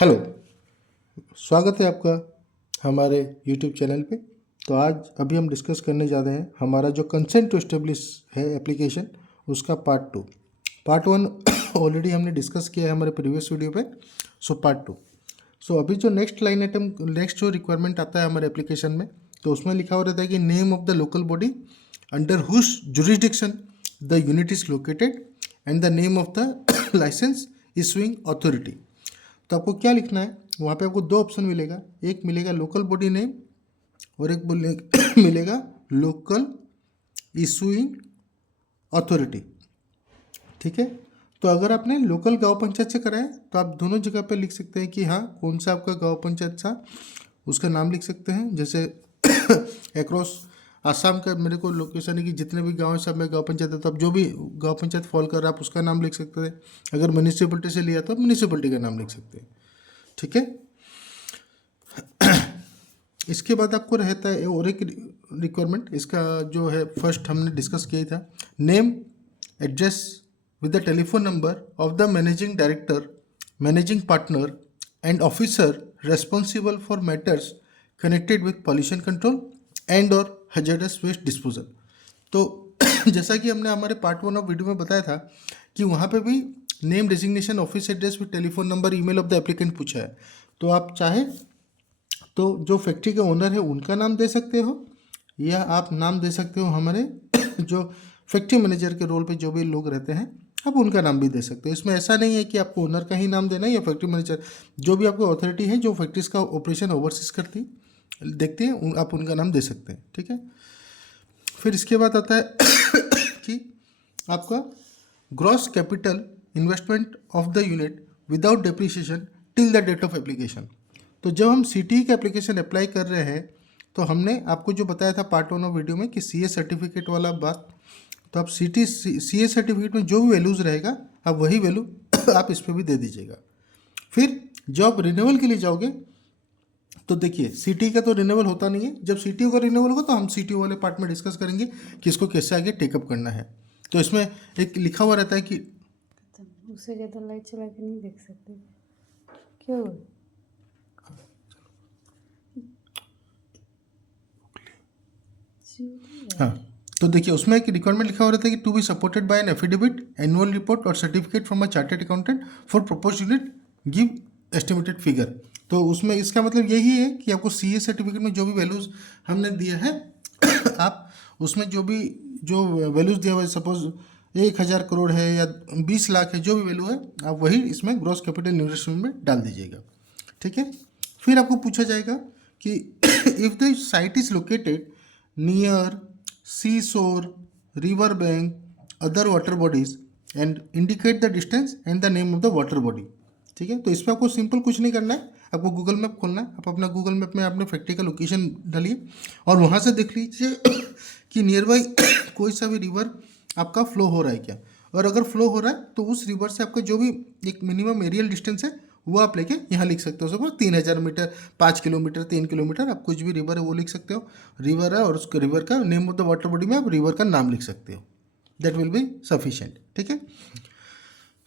Hello. स्वागत है आपका हमारे यूट्यूब चैनल पे। तो आज अभी हम डिस्कस करने जा रहे हैं हमारा जो कंसेंट टू एस्टेब्लिश है एप्लीकेशन, उसका पार्ट वन ऑलरेडी हमने डिस्कस किया है हमारे प्रीवियस वीडियो पे। So part two. सो अभी जो नेक्स्ट जो रिक्वायरमेंट आता है हमारे एप्लीकेशन में, तो उसमें लिखा हुआ रहता है कि name of the local body under whose jurisdiction the unit is located and the name of the licence issuing authority. तो आपको क्या लिखना है, वहाँ पे आपको दो ऑप्शन मिलेगा, एक मिलेगा लोकल बॉडी नेम और एक मिलेगा लोकल इशूइंग अथॉरिटी। ठीक है। तो अगर आपने लोकल गांव पंचायत से करा है तो आप दोनों जगह पे लिख सकते हैं कि हाँ कौन सा आपका गांव पंचायत था, उसका नाम लिख सकते हैं। जैसे एक्रॉस आसाम का मेरे को लोकेशन है कि जितने भी गांव है सब में गांव पंचायत है, तो आप जो भी गांव पंचायत फॉल कर रहा है आप उसका नाम लिख सकते हैं। अगर म्यूनिसिपलिटी से लिया तो आप म्यूनिसिपलिटी का नाम लिख सकते हैं। ठीक है। इसके बाद आपको रहता है और एक रिक्वायरमेंट, इसका जो है फर्स्ट हमने डिस्कस किया था, name address with the telephone number of the managing director, managing partner and officer responsible for matters connected with pollution control and or hazardous waste disposal। तो जैसा कि हमने हमारे पार्ट वन ऑफ वीडियो में बताया था कि वहाँ पे भी name designation office address with telephone number email of the applicant पूछा है। तो आप चाहे तो जो फैक्ट्री के ओनर है उनका नाम दे सकते हो या आप नाम दे सकते हो हमारे जो फैक्ट्री मैनेजर के रोल पे जो भी लोग रहते हैं आप उनका नाम भी दे सकते हो। इसमें ऐसा नहीं है कि आपको ओनर का ही नाम देना है या फैक्ट्री मैनेजर, जो भी आपको अथॉरिटी है जो फैक्ट्रीज का ऑपरेशन ओवरसीज करती देखते हैं आप उनका नाम दे सकते हैं। ठीक है। फिर इसके बाद आता है कि आपका gross capital investment of the unit without depreciation till the date of application. तो जब हम सीटी का एप्लीकेशन अप्लाई कर रहे हैं तो हमने आपको जो बताया था पार्ट वन ऑफ वीडियो में कि सीए सर्टिफिकेट वाला बात, तो आप सीए सर्टिफिकेट में जो भी वैल्यूज़ रहेगा आप वही वैल्यू आप इस पर भी दे दीजिएगा। फिर जब आप रिन्यूअल के लिए जाओगे तो देखिए सीटी का तो रिन्यूअल होता नहीं है, जब सीटीओ का रिन्यूअल होगा तो हम सीटीओ वाले पार्ट में डिस्कस करेंगे कि इसको कैसे आगे टेकअप करना है। तो इसमें एक लिखा हुआ रहता है कि उससे ज़्यादा लाइट चला के नहीं देख सकते क्यों? हाँ, तो देखिए उसमें एक रिक्वायरमेंट लिखा हुआ रहता है कि to be supported by an affidavit, annual report और certificate from a chartered accountant for propose unit give estimated figure. तो उसमें इसका मतलब यही है कि आपको सीए सर्टिफिकेट में जो भी वैल्यूज़ हमने दिया है आप उसमें जो वैल्यूज़ दिया हुआ है, सपोज 1000 करोड़ है या 20 लाख है, जो भी वैल्यू है आप वही इसमें ग्रॉस कैपिटल इन्वेस्टमेंट में डाल दीजिएगा। ठीक है। फिर आपको पूछा जाएगा कि if the site is located near sea shore, river bank, other water bodies and indicate the distance and the name of the water body. ठीक है। तो इस पर आपको सिंपल कुछ नहीं करना है, आपको गूगल मैप खोलना है, आप अपना गूगल मैप में अपने फैक्ट्री का लोकेशन डालिए और वहाँ से देख लीजिए कि नियर बाई कोई सा भी रिवर आपका फ्लो हो रहा है क्या, और अगर फ्लो हो रहा है तो उस रिवर से आपका जो भी एक मिनिमम एरियल डिस्टेंस है वो आप लेके यहाँ लिख सकते हो। सपोज 3000 मीटर, 5 किलोमीटर, 3 किलोमीटर, आप कुछ भी रिवर है वो लिख सकते हो। रिवर है और उसके रिवर का name of the water body में आप रिवर का नाम लिख सकते हो, दैट विल बी सफिशिएंट। ठीक है।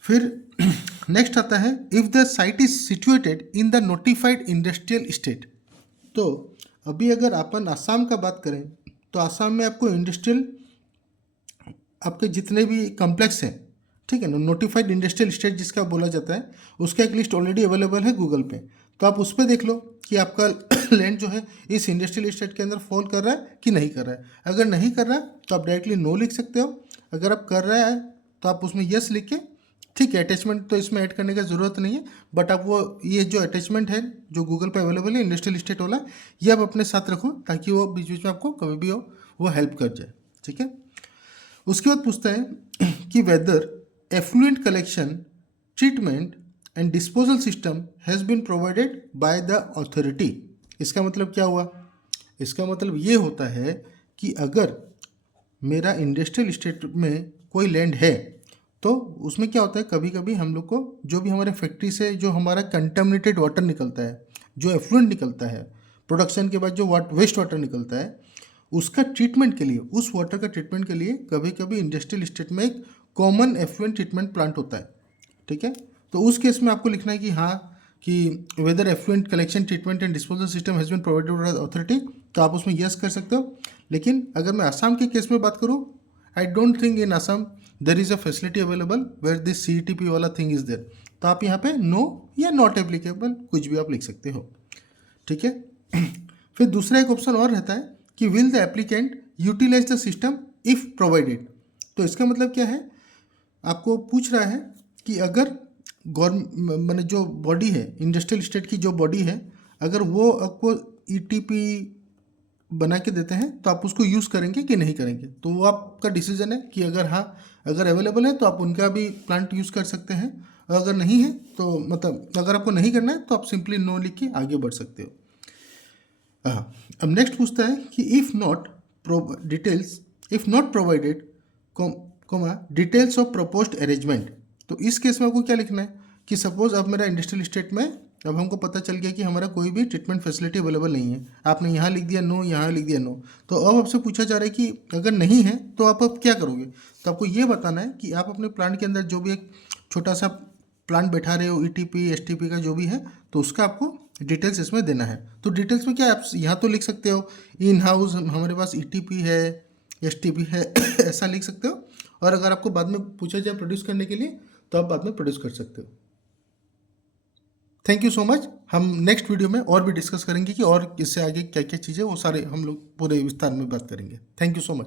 फिर नेक्स्ट आता है if the site is situated in the notified industrial state. तो अभी अगर अपन आसाम का बात करें तो आसाम में आपको इंडस्ट्रियल आपके जितने भी कॉम्प्लेक्स हैं, ठीक है ना, नोटिफाइड इंडस्ट्रियल स्टेट जिसका बोला जाता है, उसका एक लिस्ट ऑलरेडी अवेलेबल है गूगल पे। तो आप उस पर देख लो कि आपका लैंड जो है इस इंडस्ट्रियल स्टेट के अंदर फॉल कर रहा है कि नहीं कर रहा है। अगर नहीं कर रहा है तो आप डायरेक्टली नो लिख सकते हो, अगर आप कर रहा है तो आप उसमें यस लिख के, ठीक है, अटैचमेंट तो इसमें ऐड करने की ज़रूरत नहीं है, बट आप वो ये जो अटैचमेंट है जो गूगल पे अवेलेबल है इंडस्ट्रियल स्टेट वाला, ये आप अपने साथ रखो ताकि वो बीच बीच में आपको कभी भी हो वो हेल्प कर जाए। ठीक है। उसके बाद पूछता है कि whether effluent collection, treatment and disposal system has been provided by the authority. इसका मतलब क्या हुआ? इसका मतलब ये होता है कि अगर मेरा इंडस्ट्रियल स्टेट में कोई लैंड है तो उसमें क्या होता है, कभी कभी हम लोग को जो भी हमारे फैक्ट्री से जो हमारा कंटामिनेटेड वाटर निकलता है, जो एफ्लुएंट निकलता है, प्रोडक्शन के बाद जो वेस्ट वाटर निकलता है, उसका ट्रीटमेंट के लिए, उस वाटर का ट्रीटमेंट के लिए कभी कभी इंडस्ट्रियल स्टेट में एक कॉमन एफ्लुएंट ट्रीटमेंट प्लांट होता है। ठीक है। तो उस केस में आपको लिखना है कि हाँ कि whether effluent collection treatment and disposal system has been provided by authority, तो आप उसमें यस कर सकते हो। लेकिन अगर मैं आसाम के केस में बात करूँ, I don't think in Assam there is a facility available where this CETP वाला थिंग इज़ देयर, तो आप यहाँ पे नो या नॉट एप्लीकेबल कुछ भी आप लिख सकते हो, ठीक है। फिर दूसरा एक ऑप्शन और रहता है कि will the applicant utilise the system if provided. तो इसका मतलब क्या है, आपको पूछ रहा है कि अगर गवर्नमेंट मैंने जो बॉडी है, इंडस्ट्रियल स्टेट की जो बॉडी है, अगर वो आपको ETP बना के देते हैं तो आप उसको यूज़ करेंगे कि नहीं करेंगे। तो वो आपका डिसीजन है कि अगर हाँ, अगर अवेलेबल है तो आप उनका भी प्लांट यूज़ कर सकते हैं, और अगर नहीं है तो मतलब अगर आपको नहीं करना है तो आप सिंपली नो लिख के आगे बढ़ सकते हो। हाँ, अब नेक्स्ट पूछता है कि if not provided details of proposed arrangement. तो इस केस में आपको क्या लिखना है कि सपोज अब मेरा इंडस्ट्रियल स्टेट में अब हमको पता चल गया कि हमारा कोई भी ट्रीटमेंट फैसिलिटी अवेलेबल नहीं है, आपने यहाँ लिख दिया नो, यहाँ लिख दिया नो, तो अब आपसे पूछा जा रहा है कि अगर नहीं है तो आप अब क्या करोगे। तो आपको ये बताना है कि आप अपने प्लांट के अंदर जो भी एक छोटा सा प्लांट बैठा रहे हो, ETP STP का जो भी है, तो उसका आपको डिटेल्स इसमें देना है। तो डिटेल्स में क्या आप यहाँ तो लिख सकते हो इन हाउस हमारे पास ETP है, STP है ऐसा लिख सकते हो, और अगर आपको बाद में पूछा जाए प्रोड्यूस करने के लिए तो आप बाद में प्रोड्यूस कर सकते हो। Thank you so much. हम नेक्स्ट वीडियो में और भी डिस्कस करेंगे कि और इससे आगे क्या क्या चीज़ें, वो सारे हम लोग पूरे विस्तार में बात करेंगे। Thank you so much.